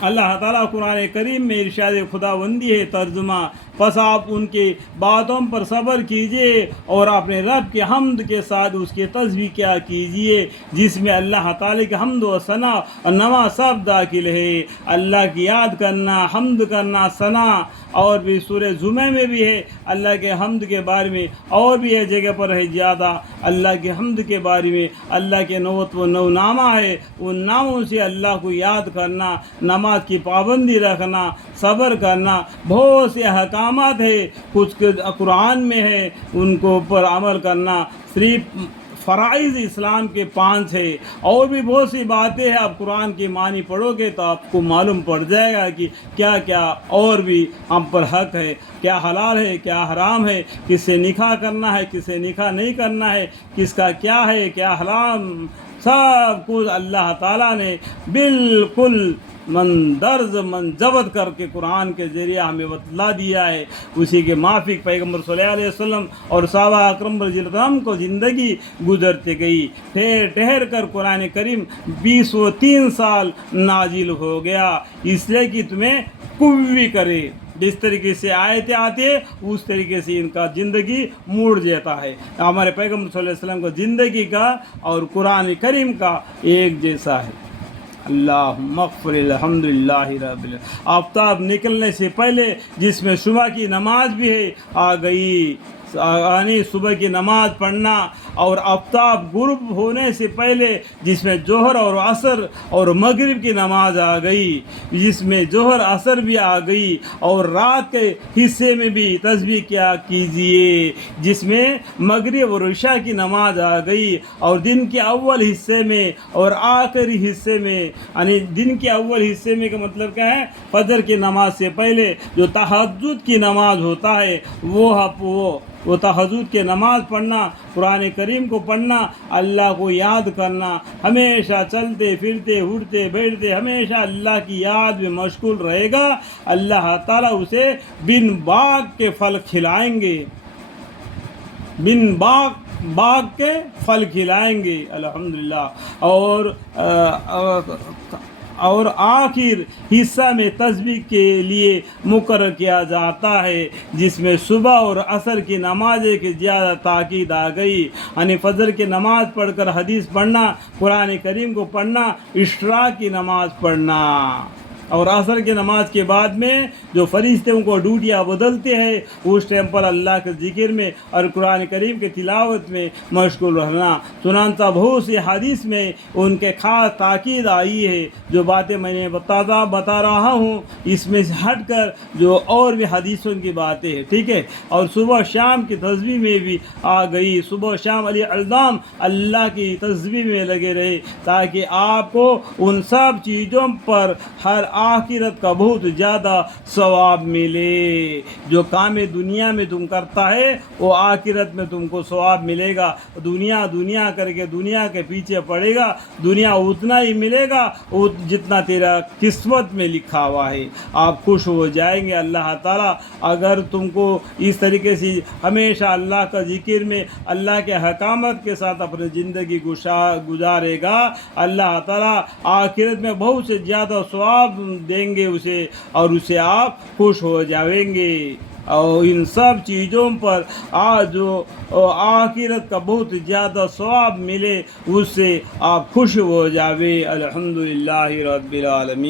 اللہ تعالیٰ قرآن کریم میں ارشاد خداوندی ہے ترجمہ، پس آپ ان کی باتوں پر صبر کیجئے اور اپنے رب کے حمد کے ساتھ اس کی تسبیح کیا کیجئے، جس میں اللہ تعالیٰ کی حمد و ثنا اور نواں سب داخل ہے۔ اللہ کی یاد کرنا، حمد کرنا، ثنا، اور بھی سورہ جمعہ میں بھی ہے اللہ کے حمد کے بارے میں، اور بھی ایک جگہ پر ہے زیادہ اللہ کے حمد کے بارے میں۔ اللہ کے 99 نامہ ہے، ان ناموں سے اللہ کو یاد کرنا، نماز کی پابندی رکھنا، صبر کرنا، بہت سے احکامات ہے، کچھ قرآن میں ہے، ان کو اوپر عمل کرنا۔ صرف فرائض اسلام کے 5 ہے، اور بھی بہت سی باتیں ہیں۔ آپ قرآن کی معنی پڑھو گے تو آپ کو معلوم پڑ جائے گا کہ کیا کیا اور بھی ہم پر حق ہے، کیا حلال ہے، کیا حرام ہے، کس سے نکاح کرنا ہے، کس سے نکاح نہیں کرنا ہے، کس کا کیا ہے، کیا حرام، سب کچھ اللہ تعالیٰ نے بالکل مندرج منضبط کر کے قرآن کے ذریعے ہمیں بتلا دیا ہے۔ اسی کے مافک پیغمبر صلی اللہ علیہ وسلم اور صحابہ اکرم رضی اللہ عنہم کو زندگی گزرتے گئی، ٹھہر کر قرآن کریم 203 سال نازل ہو گیا، اس لیے کہ تمہیں قوی کرے۔ جس طریقے سے آیتیں آتی ہے اس طریقے سے ان کا زندگی موڑ جاتا ہے۔ ہمارے پیغمبر صلی اللہ علیہ وسلم کو زندگی کا اور قرآن کریم کا ایک جیسا ہے۔ اللہم اغفر الحمدللہ رب العالمین۔ آفتاب نکلنے سے پہلے جس میں صبح کی نماز بھی ہے آ گئی، یعنی صبح کی نماز پڑھنا، اور آفتاب غروب ہونے سے پہلے جس میں ظہر اور عصر اور مغرب کی نماز آ گئی، جس میں ظہر عصر بھی آ گئی، اور رات کے حصے میں بھی تسبیح کیا کیجئے جس میں مغرب اور عشاء کی نماز آ گئی، اور دن کے اول حصے میں اور آخری حصے میں، یعنی دن کے اول حصے میں کا مطلب کیا ہے؟ فجر کی نماز سے پہلے جو تہجد کی نماز ہوتا ہے وہ تہجد کی نماز پڑھنا، قرآن کریم کو پڑھنا، اللہ کو یاد کرنا، ہمیشہ چلتے پھرتے اٹھتے بیٹھتے ہمیشہ اللہ کی یاد میں مشغول رہے گا، اللہ تعالیٰ اسے بن باغ کے پھل کھلائیں گے، بن باغ کے پھل کھلائیں گے الحمدللہ۔ اور آخر حصہ میں تسبیح کے لیے مقرر کیا جاتا ہے، جس میں صبح اور عصر کی نماز کی زیادہ تاکید آ گئی، یعنی فجر کی نماز پڑھ کر حدیث پڑھنا، قرآن کریم کو پڑھنا، اشراق کی نماز پڑھنا، اور عصر کی نماز کے بعد میں جو فرشتے ان کو ڈیوٹیاں بدلتے ہیں اس ٹائم پر اللہ کے ذکر میں اور قرآن کریم کے تلاوت میں مشغول رہنا۔ چنانچہ بہت سی حدیث میں ان کے خاص تاکید آئی ہے، جو باتیں میں نے بتا رہا ہوں اس میں سے ہٹ کر جو اور بھی حدیثوں کی باتیں ہیں، ٹھیک ہے۔ اور صبح شام کی تسبیح میں بھی آ گئی، صبح شام علی الدام اللہ کی تسبیح میں لگے رہے، تاکہ آپ کو ان سب چیزوں پر ہر آخرت کا بہت زیادہ ثواب ملے۔ جو کام دنیا میں تم کرتا ہے وہ آخرت میں تم کو ثواب ملے گا۔ دنیا کر کے دنیا کے پیچھے پڑے گا، دنیا اتنا ہی ملے گا جتنا تیرا قسمت میں لکھا ہوا ہے۔ آپ خوش ہو جائیں گے اللہ تعالیٰ اگر تم کو اس طریقے سے ہمیشہ اللہ کا ذکر میں اللہ کے حکامت کے ساتھ اپنی زندگی گزارے گا، اللہ تعالیٰ آخرت میں بہت سے زیادہ ثواب دیں گے اسے، اور اسے آپ خوش ہو جائیں گے۔ اور ان سب چیزوں پر جو آخرت کا بہت زیادہ ثواب ملے اس سے آپ خوش ہو جاوے۔ الحمدللہ رب العالمین۔